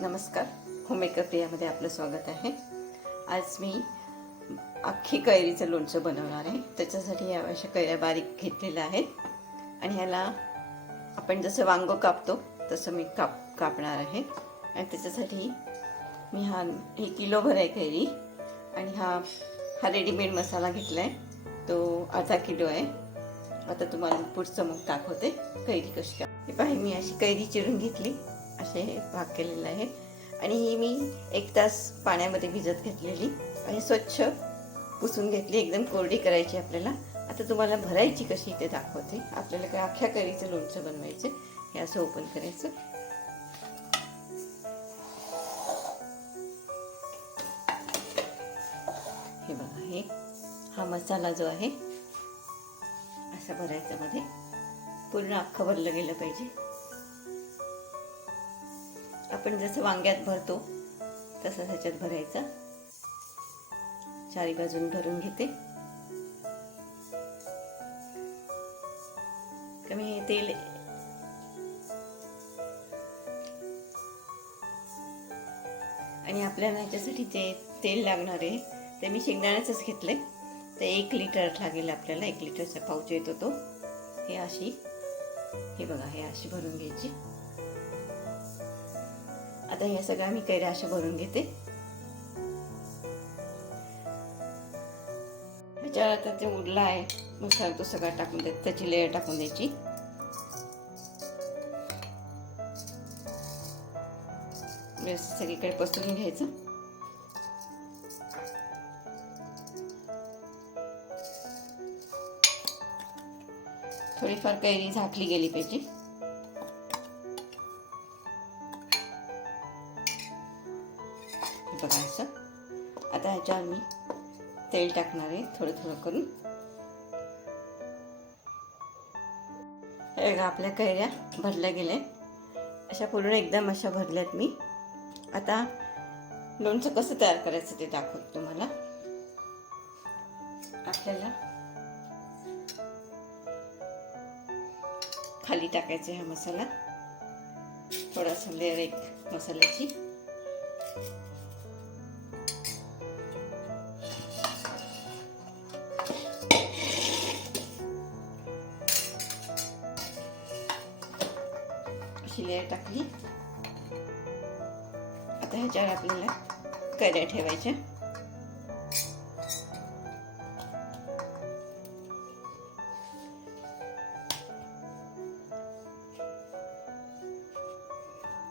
नमस्कार. होममेकर प्रियामध्ये आपलं स्वागत आहे. आज मी अख्खी कैरीचं लोणचं बनवणार आहे. त्याच्यासाठी या अशा कैऱ्या बारीक घेतलेल्या आहेत. आणि ह्याला आपण जसं वांगं कापतो तसं मी काप कापणार आहे. आणि त्याच्यासाठी मी हा हे किलोभर आहे कैरी. आणि हा हा रेडीमेड मसाला घेतला आहे तो अर्धा किलो आहे. आता तुम्हाला पुढचं मग दाखवते कैरी कशी का हे पाहे मी अशी कैरी चिरून घेतली. असे भाग केलेला आहे आणि ही मी एक तास पाण्यामध्ये भिजत घेतलेली आणि स्वच्छ पुसून घेतली. एकदम कोरडी करायची आपल्याला. आता तुम्हाला भरायची कशी ते दाखवते. आपल्याला काय अख्ख्या करीचं लोणचं बनवायचं हे असं ओपन करायचं. हे बघा हे हा मसाला जो आहे असा भरायचा मध्ये. पूर्ण अख्खं भरलं गेलं पाहिजे. आपण जसं वांग्यात भरतो तसं ह्याच्यात भरायचा. चारी बाजून भरून घेते. कमी हे तेल आणि आपल्याला ह्याच्यासाठी ते तेल लागणार आहे ते मी शेंगदाण्याचंच घेतले तर एक लिटर लागेल आपल्याला एक लिटरचा पाऊच येतो तो हे अशी हे बघा हे अशी भरून घ्यायची. आता हे सगळं मी कैऱ्या अशा भरून घेते. ह्याच्यावर आता ते उरला आहे मसाला तो सगळा टाकून देत त्याची लेअर टाकून द्यायची. सगळीकडे पसरून घ्यायचं. थोडीफार कैरी झाकली गेली पाहिजे. आता ह्याच्यावर मी तेल टाकणार आहे थोडं थोडं करून. हे आपल्या कैऱ्या भरल्या गेल्या. अशा पूर्ण एकदम अशा भरल्यात मी. आता लोणचं कसं तयार करायचं ते दाखवतो तुम्हाला. आपल्याला खाली टाकायचं हा मसाला. थोडासा लेअर एक मसाल्याची. अशी लेअर टाकली. आता ह्याच्यावर आपल्याला कऱ्या ठेवायच्या.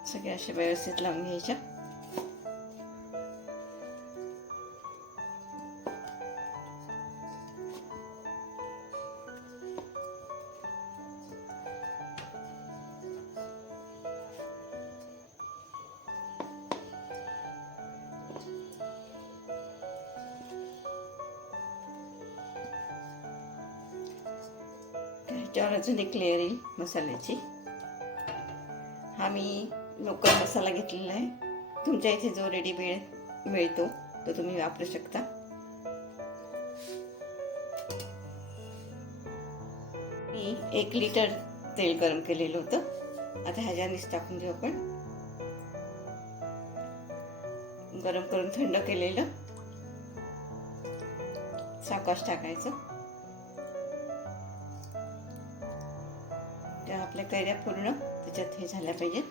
सगळ्या अशा व्यवस्थित लावून घ्यायच्या. त्याच्यावर अजून एक लेअर येईल मसाल्याची. हा मी लोकल मसाला घेतलेला आहे. तुमच्या इथे जो रेडीमेड मिळतो तो तुम्ही वापरू शकता. मी एक लिटर तेल गरम केलेलं होतं. आता ह्याच्यानेच टाकून देऊ आपण. गरम करून थंड केलेलं. सावकाश टाकायचं. त्या आपल्या कैऱ्या पूर्ण त्याच्यात हे झाल्या पाहिजेत.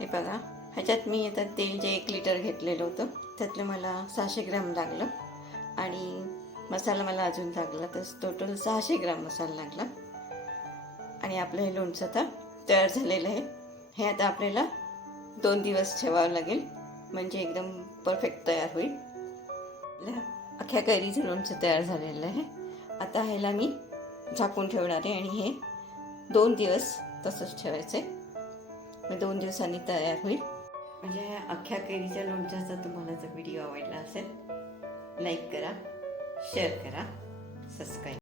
हे बघा ह्याच्यात मी आता तेल जे एक लिटर घेतलेलं होतं त्यातलं मला सहाशे ग्राम लागलं आणि मसाला मला अजून लागला तर टोटल सहाशे ग्राम मसाला लागला. आणि आपलं हे लोणचं आता तयार झालेलं आहे. हे आता आपल्याला दोन दिवस ठेवावं लागेल म्हणजे एकदम परफेक्ट तयार होईल. आपल्या अख्ख्या कैरीचं लोणचं तयार झालेलं आहे. आता ह्याला मी झाकून ठेवणार आहे आणि हे दोन दिवस तसंच ठेवायचं आहे मग दोन दिवसांनी तयार होईल. म्हणजे ह्या अख्ख्या कैरीच्या लोणच्याचा तुम्हाला जर व्हिडिओ आवडला असेल लाईक करा शेअर करा सबस्क्राईब